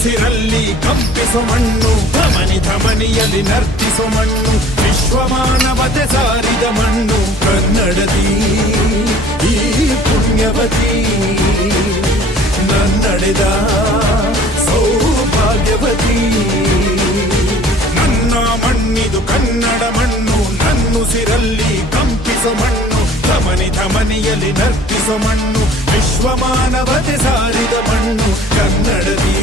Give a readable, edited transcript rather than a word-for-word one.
ನನ್ನುಸಿರಲ್ಲಿ ಕಂಪಿಸೋ ಮಣ್ಣು, ಧಮನಿ ಧಮನಿಯಲ್ಲಿ ನರ್ತಿಸೋ ಮಣ್ಣು, ವಿಶ್ವಮಾನವತೆ ಸಾರಿದ ಮಣ್ಣು ಕನ್ನಡದಿ ಈ ಪುಣ್ಯವತಿ, ನನ್ನಡೆದ ಸೌಭಾಗ್ಯವತಿ. ನನ್ನ ಮಣ್ಣಿದು ಕನ್ನಡ ಮಣ್ಣು, ನನ್ನುಸಿರಲ್ಲಿ ಕಂಪಿಸೋ ಮಣ್ಣು, ಧಮನಿ ಧಮನಿಯಲ್ಲಿ ನರ್ತಿಸೋ ಮಣ್ಣು, ವಿಶ್ವಮಾನವತೆ ಸಾರಿದ ಮಣ್ಣು ಕನ್ನಡದಿ